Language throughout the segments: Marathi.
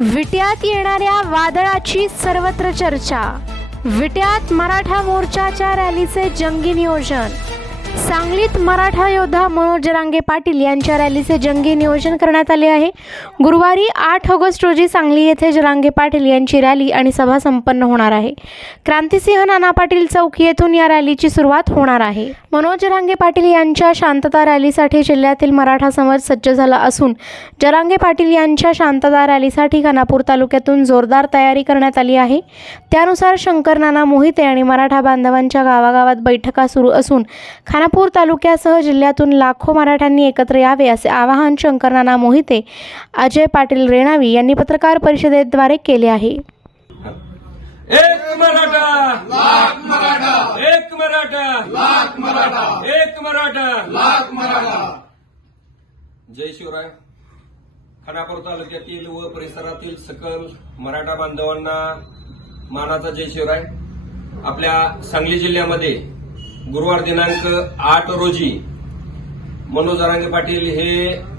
विट्यात येणाऱ्या वादळाची सर्वत्र चर्चा. विट्यात मराठा मोर्चाच्या रॅलीचे जंगी नियोजन. सांगलीत मराठा योद्धा मनोज जरांगे पाटील यांच्या रॅलीचे जंगी नियोजन करण्यात आले आहे. गुरुवारी आठ ऑगस्ट रोजी सांगली येथे जरांगे पाटील यांची रॅली आणि सभा संपन्न होणार आहे. क्रांतिसिंह नाना पाटील चौक येथून या रॅलीची सुरुवात होणार आहे. मनोज जरांगे पाटील यांच्या शांतता रॅलीसाठी जिल्ह्यातील मराठा समाज सज्ज झाला असून जरांगे पाटील यांच्या शांतता रॅलीसाठी खानापूर तालुक्यातून जोरदार तयारी करण्यात आली आहे. त्यानुसार शंकर नाना मोहिते आणि मराठा बांधवांच्या गावागावात बैठका सुरू असून खानापूर तालुक्यासह जिल्ह्यातून लाखो मराठ्यांनी एकत्र यावे असे आवाहन शंकर नाना मोहिते अजय पाटील रेणावी यांनी पत्रकार परिषदेद्वारे केले आहे. एक मराठा लाख मराठा एक मराठा लाख मराठा एक मराठा. लाख मराठा. जय शिवराय. खानापूर तालुक्यातील व परिसरातील सकल मराठा बांधवांना मानाचा जय शिवराय. आपल्या सांगली जिल्ह्यामध्ये गुरुवार दिनांक आठ रोजी मनोज अरांगे पाटील हे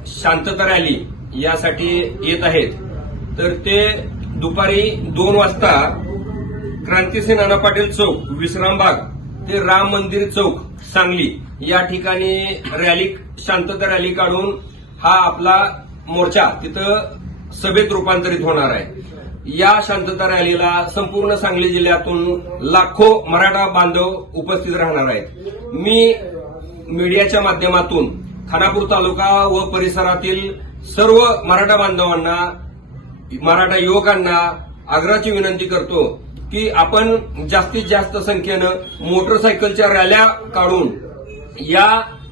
शांतता रॅली यासाठी येत आहेत. तर ते दुपारी दोन वाजता क्रांतीसिंह नाना पाटील चौक विश्रामबाग ते राम मंदिर चौक सांगली या ठिकाणी रॅली शांतता रॅली काढून हा आपला मोर्चा तिथं सभेत रूपांतरित होणार आहे. या शांतता रॅलीला संपूर्ण सांगली जिल्ह्यातून लाखो मराठा बांधव उपस्थित राहणार आहेत. मी मीडियाच्या माध्यमातून खानापूर तालुका व परिसरातील सर्व मराठा बांधवांना मराठा युवकांना आग्रहाची विनंती करतो की आपण जास्तीत जास्त संख्येनं मोटरसायकलच्या रॅल्या काढून या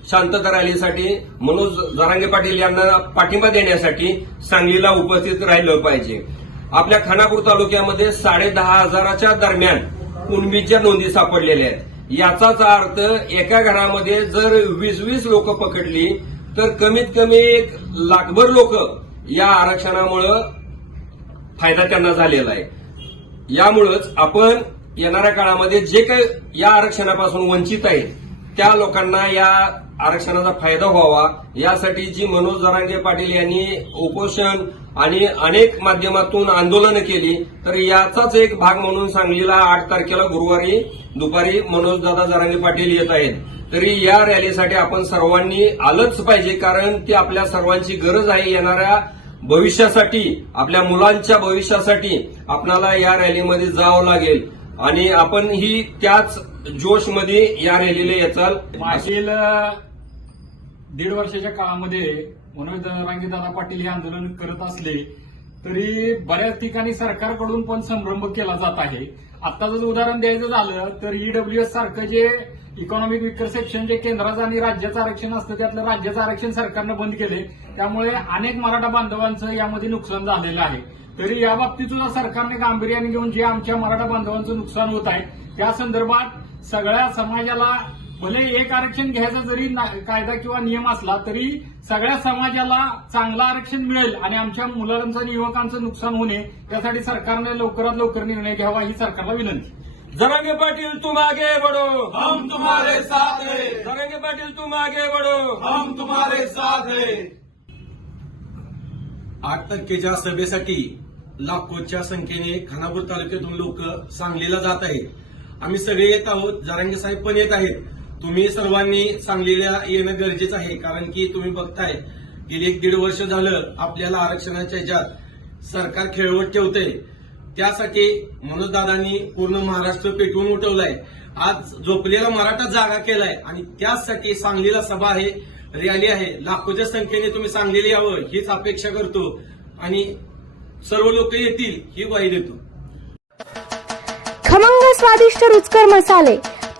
शांतता रॅलीसाठी मनोज जरांगे पाटील यांना पाठिंबा देण्यासाठी सांगलीला उपस्थित राहिलं पाहिजे. आपल्या खानापूर तालुक्यामध्ये साडे दहा हजाराच्या दरम्यान कुणबीच्या नोंदी सापडलेल्या आहेत. याचाच अर्थ एका घरामध्ये जर वीस वीस लोक पकडली तर कमीत कमी एक लाखभर लोक या आरक्षणामुळं फायदा त्यांना झालेला आहे. यामुळंच आपण येणाऱ्या काळामध्ये जे काही या आरक्षणापासून वंचित आहेत त्या लोकांना या आरक्षणाचा फायदा व्हावा यासाठी जी मनोज जरांगे पाटील यांनी उपोषण आणि अनेक माध्यमातून आंदोलनं केली तर याचाच एक भाग म्हणून सांगलीला आठ तारखेला गुरुवारी दुपारी मनोज दादा जरांगे पाटील येत आहेत. तरी या रॅलीसाठी आपण सर्वांनी आलंच पाहिजे कारण ती आपल्या सर्वांची गरज आहे. येणाऱ्या भविष्यासाठी आपल्या मुलांच्या भविष्यासाठी आपणाला या रॅलीमध्ये जावं लागेल. आणि आपण ही त्याच जोशमध्ये या रॅलीला येचाल. माशील दीड वर्षाच्या काळामध्ये मनोज रांगे दादा पाटील हे आंदोलन करत असले तरी बऱ्याच ठिकाणी सरकारकडून पण संभ्रम केला जात आहे. आता जर उदाहरण द्यायचं झालं तर ईडब्ल्यूएस सारखं जे इकॉनॉमिक विकर सेक्शन जे केंद्राचं आणि राज्याचं आरक्षण असतं त्यातलं राज्याचं आरक्षण सरकारनं बंद केले त्यामुळे अनेक मराठा बांधवांचं यामध्ये नुकसान झालेलं आहे. तरी या बाबतीत सुद्धा सरकारने गांभीर्याने घेऊन जे आमच्या मराठा बांधवांचं नुकसान होत आहे त्या संदर्भात सगळ्या समाजाला भले एक आरक्षण घ्यायचा जरी ना- कायदा किंवा नियम असला तरी सगळ्या समाजाला चांगलं आरक्षण मिळेल आणि आमच्या मुलांचं आणि युवकांचं नुकसान होणे यासाठी सरकारने लवकरात लवकर निर्णय घ्यावा ही सरकारला विनंती. जरांगे पाटील तुम आगे बढ़ो हम तुम्हारे साथ हैं. जरांगे पाटील तुम आगे बढ़ो हम तुम्हारे साथ हैं. आठ तारखेच्या सभेसाठी लाखोच्या संख्येने खानापूर तालुक्यातून लोक सांगलीला जात आहेत. आम्ही सगळे येत आहोत. जारांगे साहेब पण येत आहेत. तुम्ही सर्वांनी सांगलीला येणं गरजेचं आहे कारण की तुम्ही बघताय गेली एक दीड वर्ष झालं आपल्याला आरक्षणाच्या ह्याच्यात सरकार खेळवत ठेवतंय. त्यासाठी मनोजदादांनी पूर्ण महाराष्ट्र पेटवून उठवलाय. आज झोपलेला मराठा जागा केलाय आणि त्यासाठी सांगलीला सभा आहे रॅली आहे. लाखोच्या संख्येने तुम्ही सांगलीला यावं हीच अपेक्षा करतो. आणि सर्व लोक येतील ही ग्वाही देतो. खमंग स्वादिष्ट रुचकर मसाले.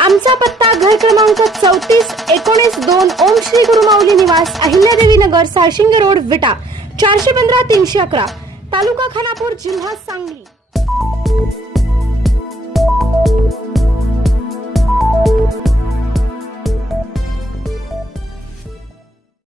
आमचा पत्ता घर क्रमांक चौतीस एकोणीस दोन ओम श्री गुरुमाऊली निवास अहिल्यादेवी नगर साळशिंगे रोड विटा. चारशे पंधरा तीनशे अकरा. तालुका खानापूर जिल्हा सांगली.